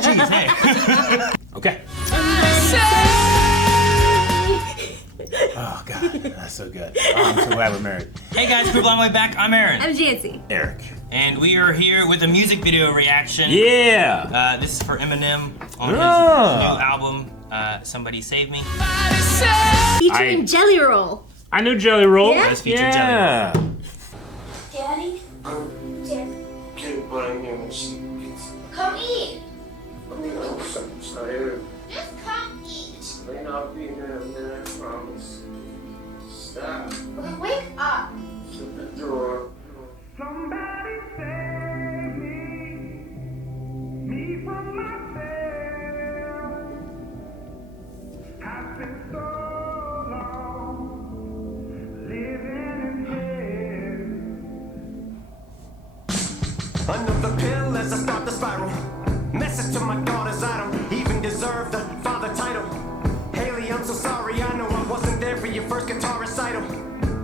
jeez, hey. Okay. Oh, God, that's so good. Oh, I'm so glad we're married. Hey guys, Group Long Way Back, I'm Aaron. I'm Janci. Eric. And we are here with a music video reaction. Yeah! This is for Eminem on his new album, Somebody Save Me. Featuring Jelly Roll. I knew Jelly Roll. Yeah? Let's feature Jelly Roll. Daddy? Dad. Come eat! Just come eat. May not be here in a minute, I promise. Stop. Okay, wake up. Shut the door. Somebody save me from myself. I've been so long living in hell. Another pill as I start the spiral. Message to my daughters, I don't even deserve the father title. Haley, I'm so sorry, I know I wasn't there for your first guitar recital.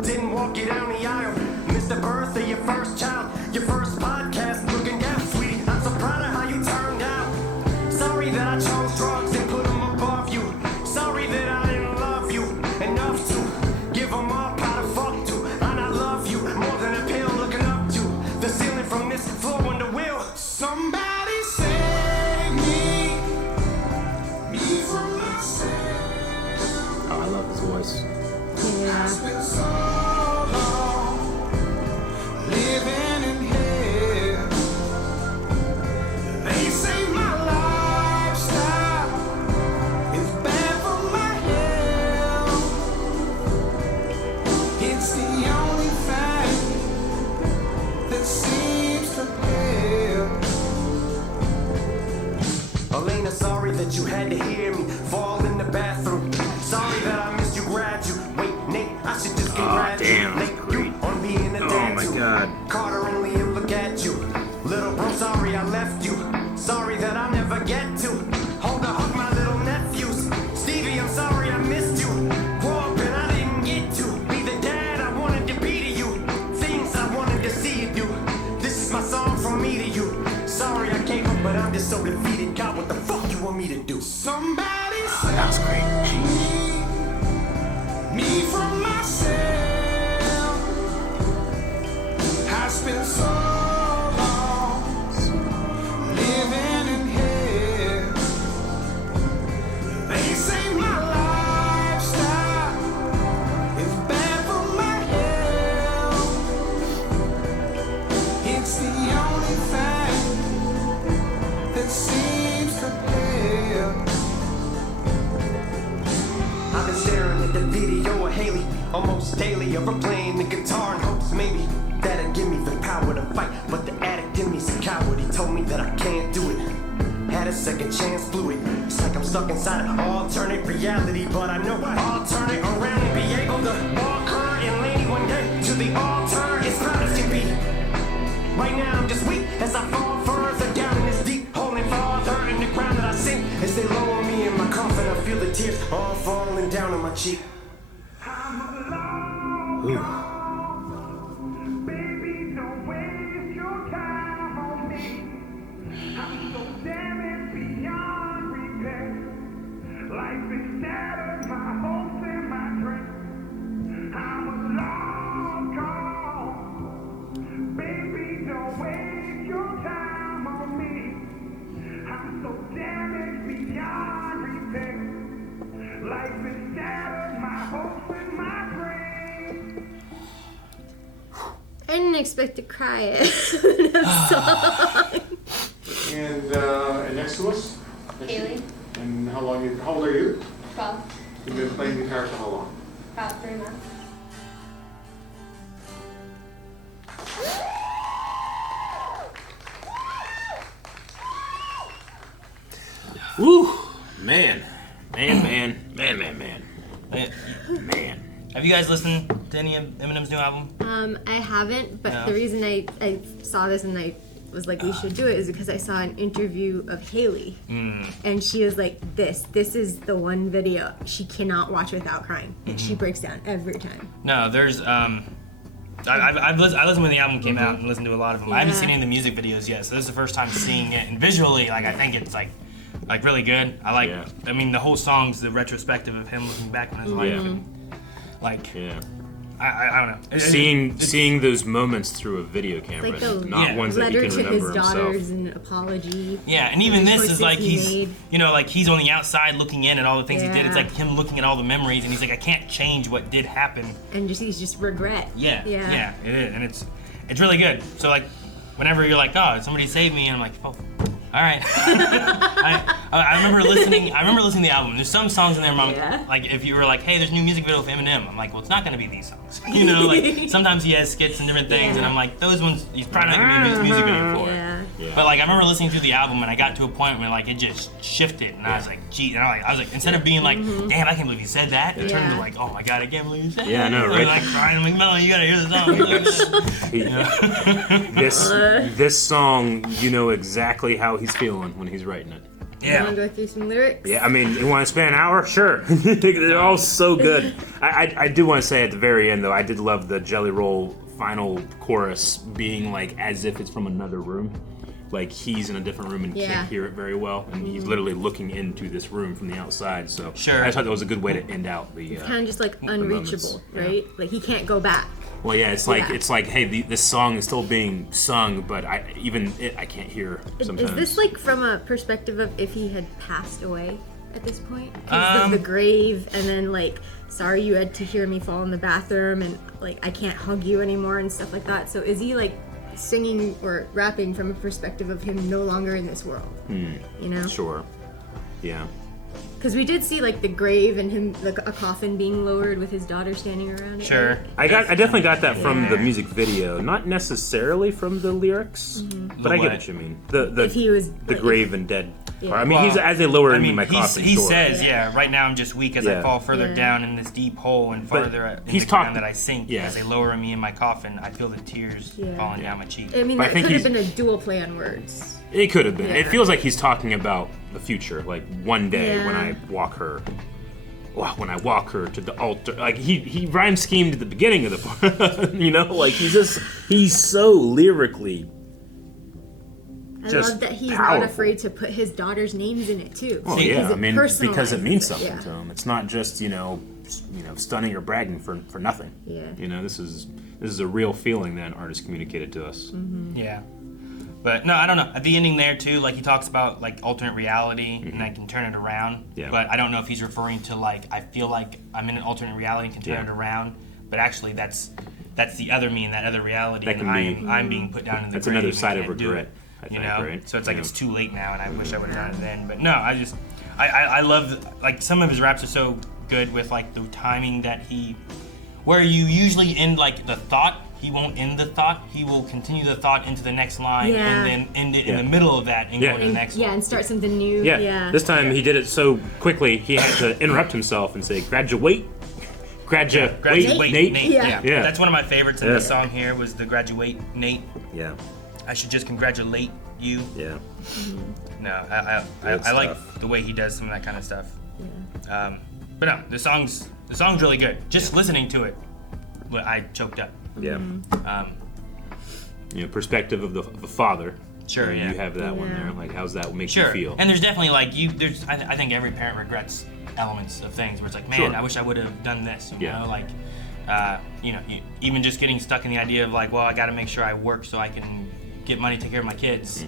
Didn't walk you down the aisle. Missed the birth of your first child. Your first podcast, looking down, sweetie. I'm so proud of how you turned out. Sorry that I chose drugs and put them above you. Sorry that I didn't love you enough to give them up how to fuck to. And I love you more than a pill looking up to the ceiling from this floor on the wheel. Somebody save me from myself. Oh, I love his voice. It's been so long living in hell. They say my lifestyle is bad for my health. It's the only thing that seems to help. Elena, sorry that you had to hear me fall in the bathroom. Sorry that I missed you graduate. Nate, I should just congratulate you on being a dad. Oh my God. Carter only and look at you. Little bro, sorry I left you. Sorry that I'll never get to. Hold a hug my little nephews. Stevie, I'm sorry I missed you. Grow up and I didn't get to be the dad I wanted to be to you. Things I wanted to see you do. This is my song from me to you. Sorry I came up, but I'm just so defeated. God, what the fuck you want me to do? Somebody save That was great. me from myself. I spent so long living in hell. They say my lifestyle is bad for my health. It's the only thing that seems to help. I've been staring at the video of Haley almost daily, of her playing the guitar in hopes maybe that'd give me the power to fight. But the addict in me's a coward. He told me that I can't do it. Had a second chance, blew it. It's like I'm stuck inside an alternate reality, but I know I'll turn it around and be able to walk her and lady one day to the altar as proud as can be. Right now I'm just weak as I fall further down in this deep hole and farther in the ground that I sink as they lower me in my coffin. I feel the tears all falling down on my cheek. Baby, don't waste your time on me. I'm so damaged beyond repair. Life has shattered my hopes and my dreams. I'm a lost cause. Baby, don't waste your time on me. I'm so damaged beyond repair. Life has shattered my hopes and my dreams. I didn't expect to cry at Eminem's song. And next to us? Haley. And how old are you? 12. You've been playing guitar for how long? About 3 months. Woo! Man. Have you guys listened to any of Eminem's new album? I haven't, but No. the reason I saw this and I was like, we should do it is because I saw an interview of Haley. And she was like, this is the one video she cannot watch without crying. And she breaks down every time. No, there's I listened when the album came out and listened to a lot of them. I haven't Yeah. seen any of the music videos yet, so this is the first time seeing it. And visually, like I think it's like really good. I like. Yeah. I mean, the whole song's the retrospective of him looking back on his life. Yeah. And, like Yeah. I don't know. Seeing those moments through a video camera, Like the not ones that letter he can to remember his himself. daughters and apology. Yeah, and even the this is choices like he he's, made. you know, like he's on the outside looking in at all the things he did. It's Yeah. like him looking at all the memories, and he's like, I can't change what did happen. And he's just regret. Yeah, Yeah. it is, and it's really good. So like, whenever you're like, oh, somebody saved me, and I'm like, oh, all right. I remember listening. I remember listening to the album. There's some songs in there, Mom. Yeah. Like if you were like, hey, there's a new music video with Eminem. I'm like, well, it's not gonna be these songs. You know, like sometimes he has skits and different things, and I'm like, those ones he's probably not gonna be a music video for. Yeah. But like I remember listening through the album, and I got to a point where like it just shifted, and I was like, gee, and I was like, instead of being like, damn, I can't believe you said that, it turned Yeah. to like, oh my god, I can't believe you said Yeah, I that. know, And right? I'm like crying. I'm like, no, you gotta hear the song. This song, you know exactly how he's feeling when he's writing it. You want to Yeah. go through some lyrics? Yeah, I mean, you want to spend an hour? Sure. They're all so good. I do want to say at the very end, though, I did love the Jelly Roll final chorus being like as if it's from another room. Like he's in a different room and Yeah. can't hear it very well, and he's literally looking into this room from the outside. So Sure. I just thought that was a good way to end out the. Kind of just like moments, unreachable, yeah. right? Like he can't go back. Well, yeah, it's like Yeah. hey, this song is still being sung, but I can't hear sometimes. Is this like from a perspective of if he had passed away at this point? Because of the grave, and then like, sorry you had to hear me fall in the bathroom, and like I can't hug you anymore and stuff like that. So is he like singing or rapping from a perspective of him no longer in this world? You know? Sure. Yeah. Because we did see like the grave and him, like a coffin being lowered with his daughter standing around it. Sure. right? I definitely got that from the Yeah. music video, not necessarily from the lyrics, but I get what? what you mean. The If he was the like, grave and dead. Yeah. part. I mean, Well, he's as they lower I him mean, in my coffin. he sure. says, yeah, right now I'm just weak as Yeah. I fall further Yeah. down in this deep hole and But farther in he's the ground talk- that I sink. yeah. As they lower me in my coffin, I feel the tears Yeah. falling down my cheek. I mean, But I that think could have he's- been a dual play on words. It could have been. It Yeah. feels like he's talking about the future, like one day when Yeah. I walk her. Well, when I walk her to the altar, like he rhyme schemed at the beginning of the, you know, like he's so lyrically. I Just love that he's powerful. not afraid to put his daughter's names in it too. Well, See, yeah, I it mean, because it personalizes means it, something yeah. to him. It's not just stunning or bragging for nothing. Yeah. You know, this is a real feeling that an artist communicated to us. Yeah. But no, I don't know. At the ending there too, like he talks about like alternate reality and I can turn it around. Yeah. But I don't know if he's referring to like I feel like I'm in an alternate reality and can turn Yeah. it around. But actually, that's the other me in that other reality, That and can be- I'm being put down in the That's grave another and side of can't do regret, it, I you think, know, right? so it's like Yeah. it's too late now, and I wish I would have done it then. But no, I love like some of his raps are so good with like the timing that where you usually end like the thought. He won't end the thought. He will continue the thought into the next line Yeah. and then end it in Yeah. the middle of that and Yeah. go to the next Yeah, one. and start something new. Yeah. Yeah. This time he did it so quickly he had to interrupt himself and say, "Graduate, Graduate, Nate." Nate. Yeah. Yeah. That's one of my favorites in Yeah. the song here was the graduate Nate. Yeah. I should just congratulate you. Yeah. No, I Good like stuff. the way he does some of that kind of stuff. But no, the song's really good. Just listening to it, I choked up. Yeah. Um, You know, perspective of the father. Sure, You yeah. have that one Yeah. there. Like, how's that make Sure. you feel? And there's definitely like I think every parent regrets elements of things where it's like, man, Sure. I wish I would have done this. You Yeah. know, like, even just getting stuck in the idea of like, well, I got to make sure I work so I can get money to take care of my kids.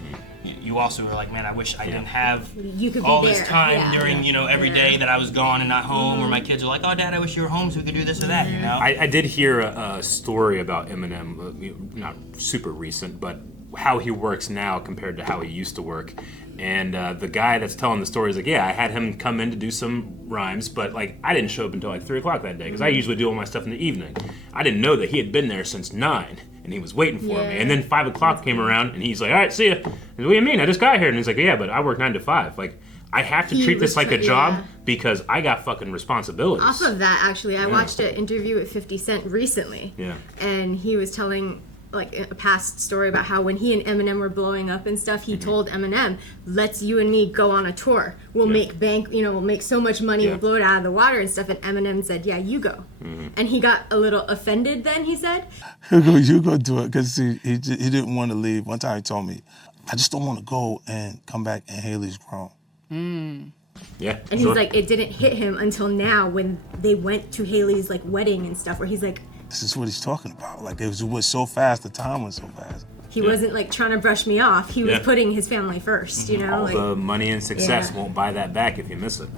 You also were like, man, I wish I didn't have You could be all there. this time Yeah. during every Yeah. day that I was gone and not home, where my kids are like, oh, Dad, I wish you were home so we could do this or that. You know. I did hear a story about Eminem, not super recent, but how he works now compared to how he used to work. And the guy that's telling the story is like, yeah, I had him come in to do some rhymes, but like I didn't show up until like 3 o'clock that day because I usually do all my stuff in the evening. I didn't know that he had been there since 9 and he was waiting for me. And then 5 o'clock came around and he's like, all right, see ya. What do you mean? I just got here. And he's like, yeah, but I work 9 to 5. Like, I have to He treat this was like a tr- job yeah. because I got fucking responsibilities. Off of that, actually, I watched an interview with 50 Cent recently. Yeah. And he was telling like a past story about how when he and Eminem were blowing up and stuff, he told Eminem, "Let's you and me go on a tour. We'll make we'll make so much money, we'll blow it out of the water and stuff." And Eminem said, "Yeah, you go." And he got a little offended then, he said. You go do it, because he didn't want to leave. One time he told me, "I just don't want to go and come back and Haley's grown." Yeah. And he's like, it didn't hit him until now when they went to Haley's like wedding and stuff, where he's like, this is what he's talking about. Like, it was so fast, the time went so fast. he wasn't like trying to brush me off. He was putting his family first, you know? All Like, the money and success won't buy that back if you miss it.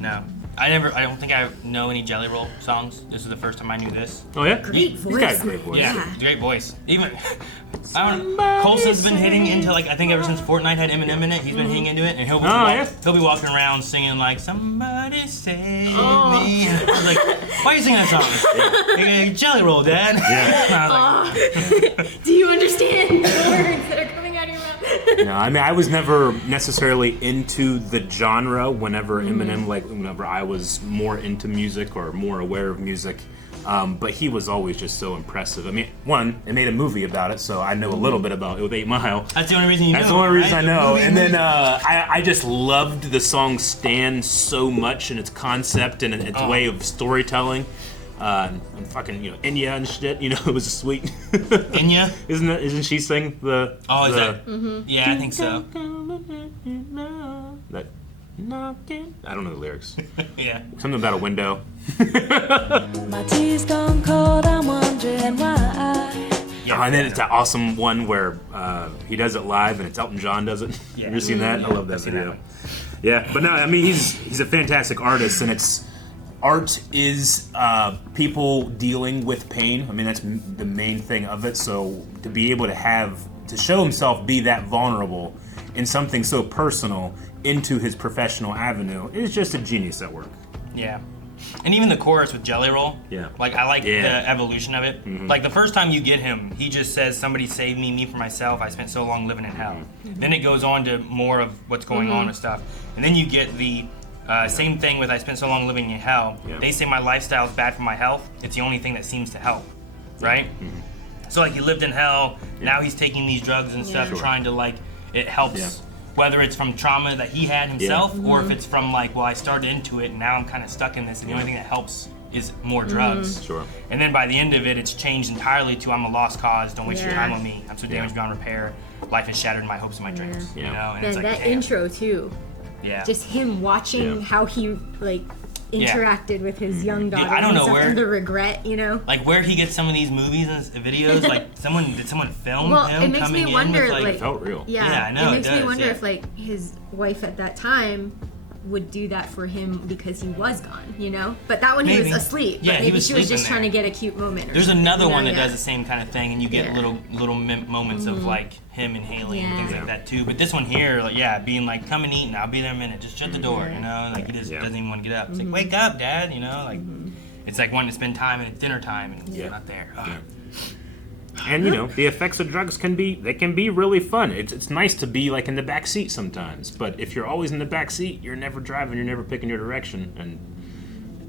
No. I don't think I know any Jelly Roll songs. This is the first time I knew this. Oh yeah? Great He's voice. got a great voice. Yeah, great voice. Even Colson's been hitting into, like, I think ever since Fortnite had Eminem in it, he's been hitting into it, and he'll be walking around singing like, "Somebody save me." I was like, "Why are you singing that song?" Hey, Jelly Roll, Dad. And I was like, do you understand the words that are coming out of your mouth? No, I mean, I was never necessarily into the genre whenever Eminem, like, whenever I was more into music or more aware of music. But he was always just so impressive. I mean, one, they made a movie about it, so I know a little bit about it with 8 Mile. That's the only reason you know. That's the only reason right? I know. And then I just loved the song Stan so much, and its concept and its way of storytelling. And fucking, Enya and shit, it was sweet. Enya? Isn't she sing the... Oh, is that? Yeah, I think so. That... Knocking. I don't know the lyrics. Yeah. Something about a window. My tea's gone cold, I'm wondering why. Yeah, and then it's that awesome one where he does it live and it's Elton John does it. Yeah. Have you seen that? I love that video. Yeah, but no, I mean, he's a fantastic artist, and art is people dealing with pain. I mean, that's the main thing of it. So to be able to show himself be that vulnerable in something so personal into his professional avenue is just a genius at work. Yeah. And even the chorus with Jelly Roll. Yeah. Like, I like the evolution of it. Like, the first time you get him, he just says, "Somebody save me, me for myself. I spent so long living in hell." Then it goes on to more of what's going on and stuff. And then you get the same thing with "I spent so long living in hell." They say my lifestyle is bad for my health. It's the only thing that seems to help. Right? So, like, he lived in hell. Now he's taking these drugs and stuff, trying to, like, it helps. Whether it's from trauma that he had himself, or if it's from, like, well, I started into it and now I'm kind of stuck in this, and the only thing that helps is more drugs. Sure. And then by the end of it, it's changed entirely to "I'm a lost cause. Don't waste your time on me. I'm so damaged beyond repair. Life has shattered my hopes and my dreams." You know, and Then it's like, that damn. intro too. Yeah. Just him watching how he like interacted with his young daughter. I don't know where- and the regret, Like, where he gets some of these movies and videos, like, did someone film him it makes coming me in wonder, with, like, It felt real. Yeah, I know, It makes it me does, wonder yeah. if like his wife at that time would do that for him because he was gone, But that one he Maybe. was asleep. Yeah, but he maybe was she was sleeping just trying there. to get a cute moment. Or There's something, another one that yeah. does the same kind of thing, and you get little moments of, like, him and Haley and things like that too. But this one here, like, being like, "Come and eat, and I'll be there in a minute. Just shut the door," Like, he just doesn't even want to get up. It's like, "Wake up, Dad," like. It's like wanting to spend time, and it's dinner time, and you're not there. And the effects of drugs can be really fun. It's nice to be like in the back seat sometimes, but if you're always in the back seat, you're never driving, you're never picking your direction, and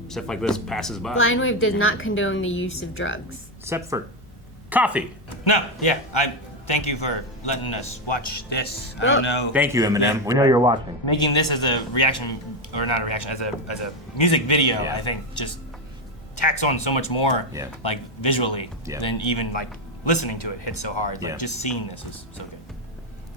stuff like this passes by. Blind Wave does not condone the use of drugs. Except for coffee. No, I thank you for letting us watch this. I don't know. Thank you, Eminem. We know you're watching. Making this as a reaction, or not a reaction, as a music video, I think just tacks on so much more, like, visually, than even, like, listening to it hits so hard. Like, just seeing this is so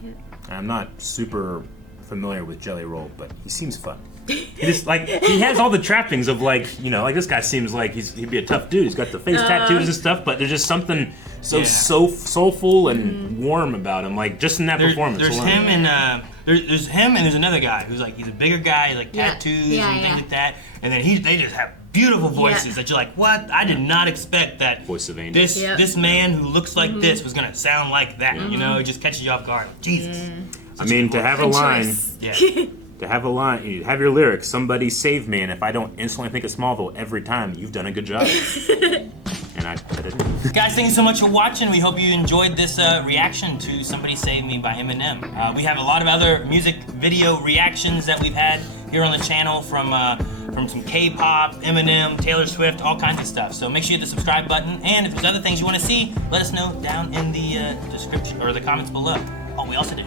good. I'm not super familiar with Jelly Roll, but he seems fun. He just, like, he has all the trappings of, like, like, this guy seems like he'd be a tough dude. He's got the face tattoos and stuff, but there's just something so soulful and warm about him, like, just in that performance There's alone. him and there's him and there's another guy who's like, he's a bigger guy, he's like tattoos and things like that, and then they just have beautiful voices that you're like, what? I did not expect that Voice of Angel. this man who looks like this was gonna sound like that. It just catches you off guard. Jesus. I mean, to have a line, you have your lyrics, "Somebody save me," and if I don't instantly think of Smallville every time, you've done a good job. And I didn't. Guys, thank you so much for watching. We hope you enjoyed this reaction to "Somebody Save Me" by Eminem. We have a lot of other music video reactions that we've had here on the channel from some K-pop, Eminem, Taylor Swift, all kinds of stuff. So make sure you hit the subscribe button, and if there's other things you want to see, let us know down in the description or the comments below. Oh, we also did